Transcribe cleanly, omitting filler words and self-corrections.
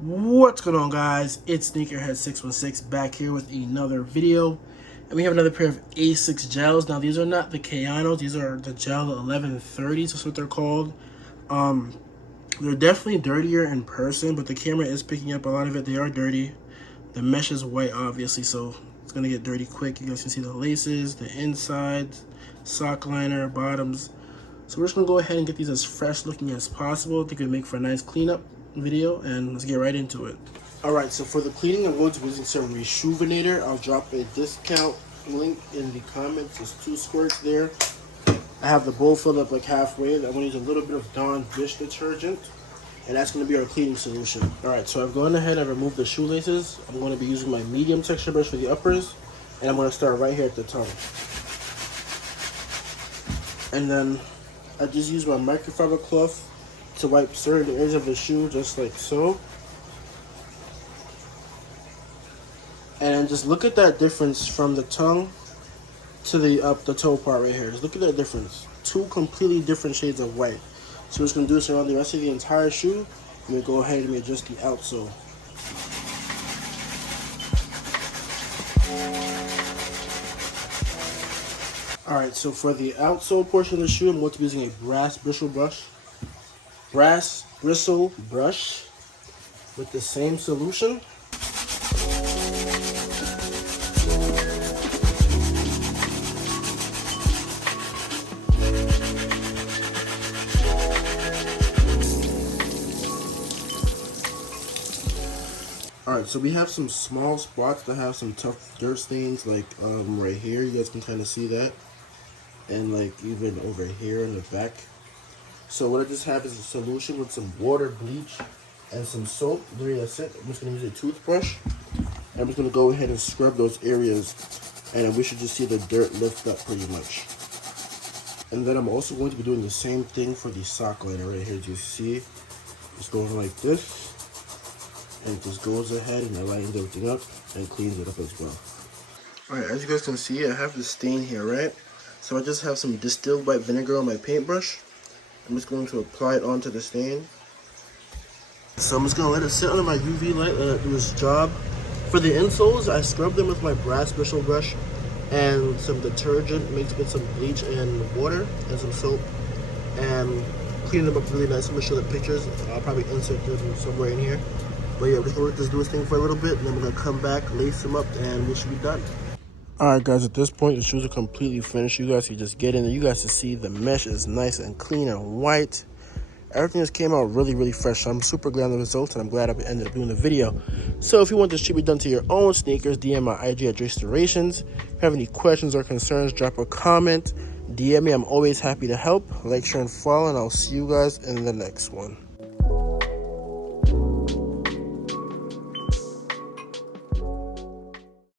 What's going on, guys? It's Sneakerhead616 back here with another video, and we have another pair of ASICS gels. Now these are not the Kayanos, these are the GEL-1130s. That's what they're called. They're definitely dirtier in person, but the camera is picking up a lot of it. They are dirty. The mesh is white, obviously, so it's gonna get dirty quick. You guys can see the laces, the insides, sock liner, bottoms. So we're just gonna go ahead and get these as fresh looking as possible. I think it'll make for a nice cleanup video, and let's get right into it. All right, so for the cleaning, I'm going to be using some Rejuvenator. I'll drop a discount link in the comments. There's 2 squirts there. I have the bowl filled up like halfway. I'm going to use a little bit of Dawn dish detergent, and that's going to be our cleaning solution. All right, so I've gone ahead and removed the shoelaces. I'm going to be using my medium texture brush for the uppers, and I'm going to start right here at the tongue. And then I just use my microfiber cloth to wipe certain areas of the shoe, just like so. And just look at that difference from the tongue to the toe part right here. Just look at that difference. 2 completely different shades of white. So we're just gonna do this around the rest of the entire shoe. And we go ahead and we adjust the outsole. Alright, so for the outsole portion of the shoe, I'm going to be using a brass bristle brush with the same solution. Alright, so we have some small spots that have some tough dirt stains, like right here. You guys can kind of see that. And like even over here in the back. So what I just have is a solution with some water, bleach, and some soap. There, that's it. I'm just going to use a toothbrush. And I'm just going to go ahead and scrub those areas. And we should just see the dirt lift up pretty much. And then I'm also going to be doing the same thing for the sock liner right here. As you see, just going like this. And it just goes ahead and it lines everything up and cleans it up as well. Alright, as you guys can see, I have the stain here, right? So I just have some distilled white vinegar on my paintbrush. I'm just going to apply it onto the stain. So I'm just going to let it sit under my UV light, let it do its job. For the insoles, I scrub them with my brass bristle brush and some detergent mixed with some bleach and water and some soap, and clean them up really nice. I'm going to show the pictures. I'll probably insert them somewhere in here. But yeah, we're just going to let this do its thing for a little bit, and then we're going to come back, lace them up, and we should be done. Alright guys, at this point the shoes are completely finished. You guys can just get in there. You guys can see the mesh is nice and clean and white. Everything just came out really fresh. So I'm super glad of the results, and I'm glad I ended up doing the video. So if you want this to be done to your own sneakers, DM my IG at Restorations. If you have any questions or concerns, drop a comment. DM me. I'm always happy to help. Like, share, and follow, and I'll see you guys in the next one.